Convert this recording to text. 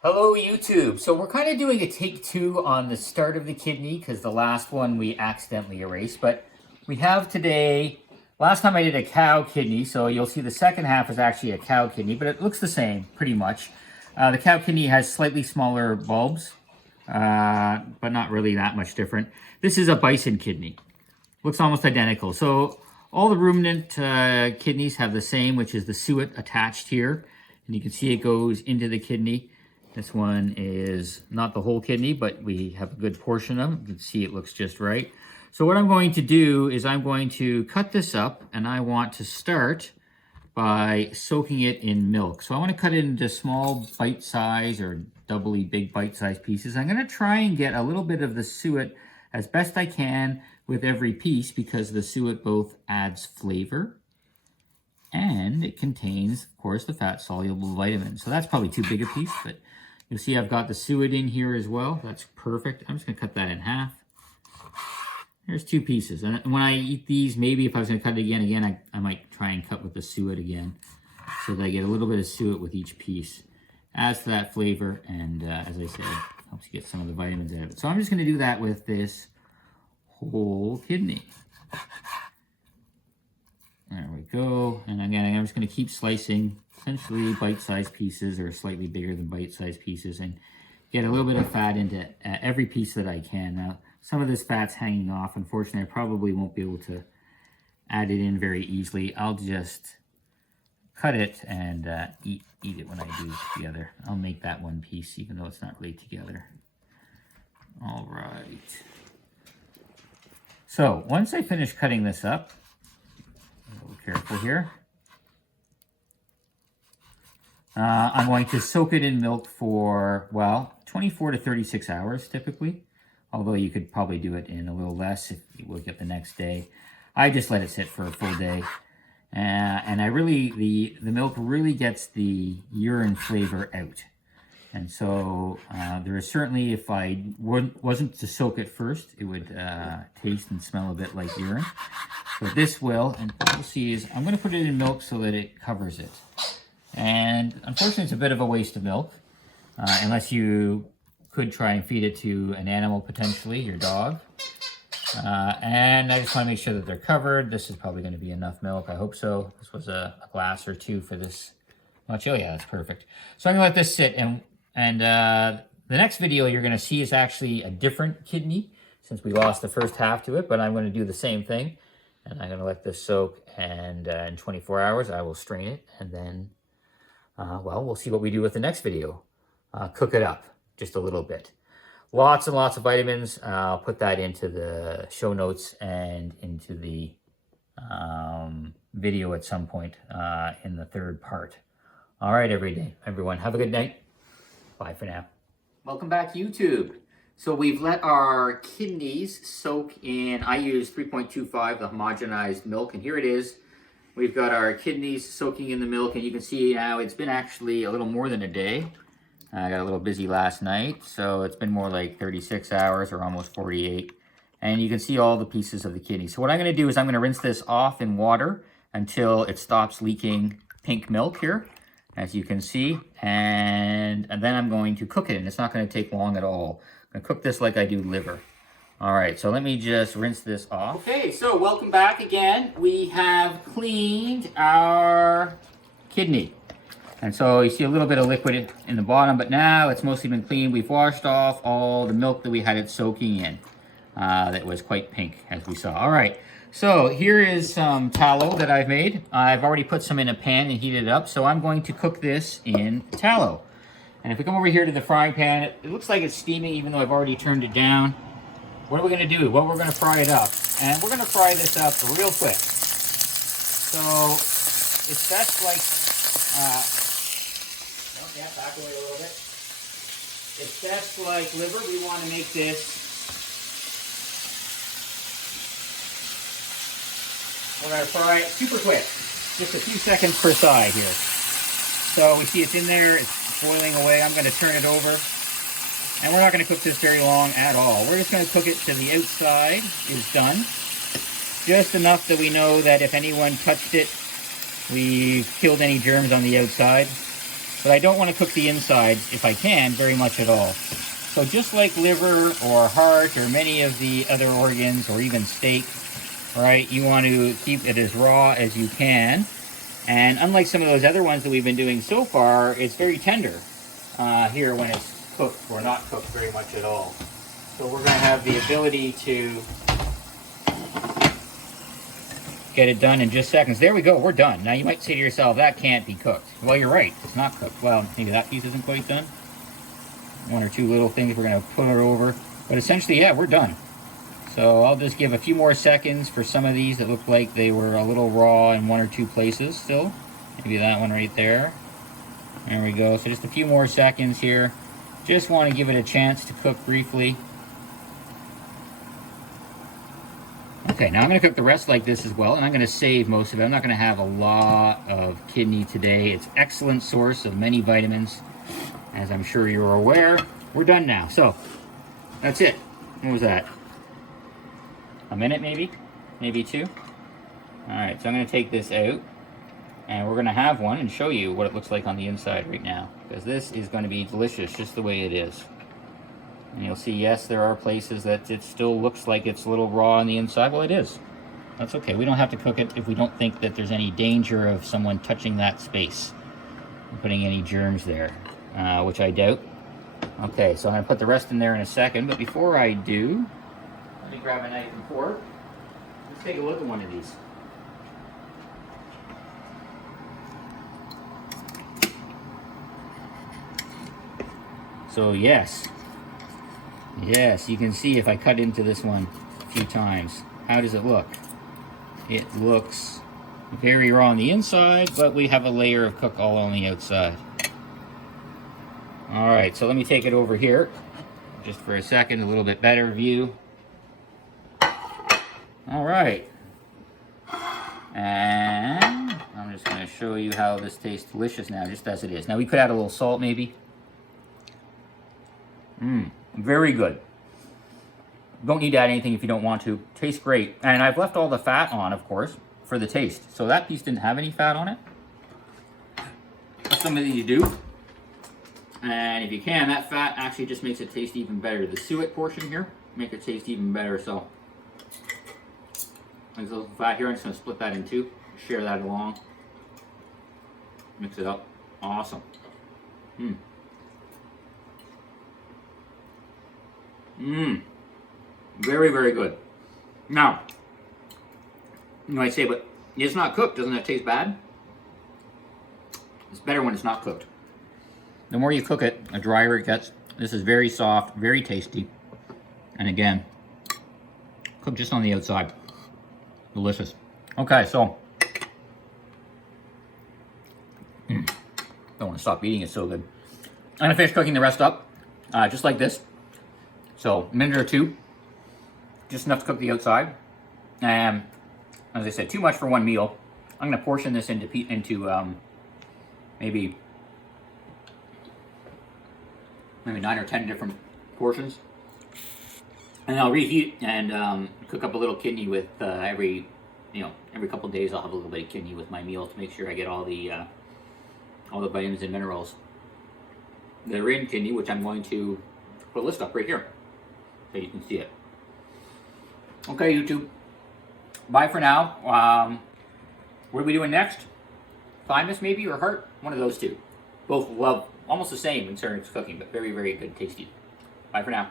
Hello YouTube. So we're kind of doing a take two on the start of the kidney because the last one we accidentally erased. But we have today, last time I did a cow kidney, so you'll see the second half is actually a cow kidney, but it looks the same pretty much. The cow kidney has slightly smaller bulbs, but not really that much different. This is a bison kidney. Looks almost identical. So all the ruminant kidneys have the same, which is the suet attached here. And you can see it goes into the kidney. This one is not the whole kidney, but we have a good portion of them. You can see it looks just right. So what I'm going to do is I'm going to cut this up, and I want to start by soaking it in milk. So I want to cut it into small bite size or doubly big bite size pieces. I'm going to try and get a little bit of the suet as best I can with every piece because the suet both adds flavor and it contains, of course, the fat-soluble vitamins. So that's probably too big a piece, but you'll see I've got the suet in here as well. That's perfect. I'm just going to cut that in half. There's two pieces. And when I eat these, maybe if I was going to cut it again, I might try and cut with the suet again so that I get a little bit of suet with each piece. Adds to that flavor and, as I said, helps you get some of the vitamins out of it. So I'm just going to do that with this whole kidney. There we go. And again, I'm just going to keep slicing essentially bite-sized pieces or slightly bigger than bite-sized pieces and get a little bit of fat into every piece that I can. Now, some of this fat's hanging off. Unfortunately, I probably won't be able to add it in very easily. I'll just cut it and eat it when I do it together. I'll make that one piece even though it's not really together. All right. So once I finish cutting this up, a little careful here. I'm going to soak it in milk for, well, 24 to 36 hours typically. Although you could probably do it in a little less if you wake up the next day. I just let it sit for a full day. And the milk really gets the urine flavor out. And so there is certainly, if I wasn't to soak it first, it would taste and smell a bit like urine. But this will, and what you'll see is I'm going to put it in milk so that it covers it. And unfortunately, it's a bit of a waste of milk, unless you could try and feed it to an animal, potentially, your dog. And I just want to make sure that they're covered. This is probably going to be enough milk. I hope so. This was a glass or two for this much. Oh, yeah, that's perfect. So I'm going to let this sit. And the next video you're going to see is actually a different kidney since we lost the first half to it. But I'm going to do the same thing. And I'm going to let this soak. And in 24 hours, I will strain it. And then, well, we'll see what we do with the next video. Cook it up just a little bit. Lots and lots of vitamins. I'll put that into the show notes and into the video at some point in the third part. All right, everyone. Have a good night. Bye for now. Welcome back, YouTube. So we've let our kidneys soak in, I use 3.25, the homogenized milk, and here it is. We've got our kidneys soaking in the milk, and you can see now it's been actually a little more than a day. I got a little busy last night, so it's been more like 36 hours or almost 48. And you can see all the pieces of the kidney. So what I'm going to do is I'm going to rinse this off in water until it stops leaking pink milk here, as you can see. And then I'm going to cook it, and it's not going to take long at all. I'm going to cook this like I do liver. All right, so let me just rinse this off. Okay, so welcome back again. We have cleaned our kidney. And so you see a little bit of liquid in the bottom, but now it's mostly been cleaned. We've washed off all the milk that we had it soaking in. That was quite pink, as we saw. All right, so here is some tallow that I've made. I've already put some in a pan and heated it up, so I'm going to cook this in tallow. And if we come over here to the frying pan, it looks like it's steaming even though I've already turned it down. What are we going to do? Well, we're going to fry it up. And we're going to fry this up real quick. So it's best like... yeah, back away a little bit. It's best like liver. We want to make this. We're going to fry it super quick. Just a few seconds per side here. So we see it's in there. It's boiling away. I'm going to turn it over. And we're not going to cook this very long at all. We're just going to cook it to the outside is done. Just enough that we know that if anyone touched it, we've killed any germs on the outside. but I don't want to cook the inside, if I can, very much at all. So just like liver or heart or many of the other organs, or even steak, right, you want to keep it as raw as you can. And unlike some of those other ones that we've been doing so far, it's very tender here when it's cooked, or not cooked very much at all. So we're going to have the ability to get it done in just seconds. There we go, we're done. Now you might say to yourself, that can't be cooked. Well, you're right, it's not cooked. Well, maybe that piece isn't quite done. One or two little things we're going to put it over. But essentially, yeah, we're done. So I'll just give a few more seconds for some of these that look like they were a little raw in one or two places still. Maybe that one right there. There we go. So just a few more seconds here. Just want to give it a chance to cook briefly. Okay, now I'm going to cook the rest like this as well, and I'm going to save most of it. I'm not going to have a lot of kidney today. It's an excellent source of many vitamins, as I'm sure you're aware. We're done now. So that's it. What was that? A minute maybe? Maybe two? Alright, so I'm going to take this out, and we're going to have one and show you what it looks like on the inside right now, because this is going to be delicious just the way it is. And you'll see, yes, there are places that it still looks like it's a little raw on the inside. Well, it is. That's okay. We don't have to cook it if we don't think that there's any danger of someone touching that space and putting any germs there, which I doubt. Okay, so I'm going to put the rest in there in a second, but before I do, let me grab a knife and fork. Let's take a look at one of these. So yes, you can see if I cut into this one a few times. How does it look? It looks very raw on the inside, but we have a layer of cook all on the outside. All right, so let me take it over here just for a second, a little bit better view. All right, and I'm just going to show you how this tastes delicious now, just as it is. Now we could add a little salt maybe. Very good. Don't need to add anything if you don't want to. Tastes great. And I've left all the fat on, of course, for the taste. So that piece didn't have any fat on it. Some of these do. And if you can, that fat actually just makes it taste even better. The suet portion here make it taste even better. So there's a little fat here. I'm just going to split that in two. Share that along. Mix it up. Awesome. Very, very good. Now, you might say, but it's not cooked. Doesn't that taste bad? It's better when it's not cooked. The more you cook it, the drier it gets. This is very soft, very tasty. And again, cooked just on the outside. Delicious. Okay, so. Don't want to stop eating, it's so good. I'm going to finish cooking the rest up, just like this. So, a minute or two, just enough to cook the outside. And as I said, too much for one meal. I'm going to portion this into maybe 9 or 10 different portions. And I'll reheat and cook up a little kidney with every couple of days. I'll have a little bit of kidney with my meal to make sure I get all the vitamins and minerals that are in kidney, which I'm going to put a list up right here so you can see it. Okay, YouTube. Bye for now. What are we doing next? Thymus maybe, or heart? One of those two. Both love almost the same in terms of cooking, but very, very good, tasty. Bye for now.